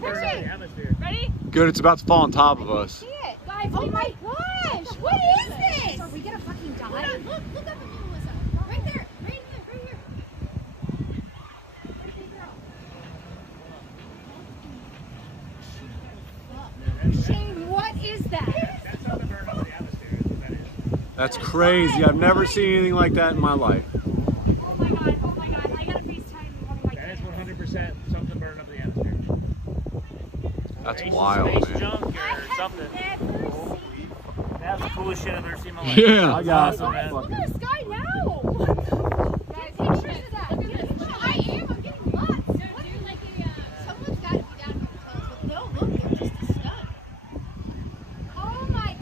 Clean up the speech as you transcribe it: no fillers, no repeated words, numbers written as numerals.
Ready? Good, it's about to fall on top of us. See it, guys. Oh my gosh! What is this? Are we gonna fucking die? Look up at me, Melissa. Right there. Right here. Shane, what is that? That's how the burn up the atmosphere is what that is. That's crazy. I've never seen anything like that in my life. Oh my god. I gotta FaceTime one of my That kids. is 100% something burning up the atmosphere. That's Space- wild, space man. junk I or have something. never seen. That's the coolest shit I've ever seen in my life. Yeah. I got Guys, look at the sky now. Guys, pictures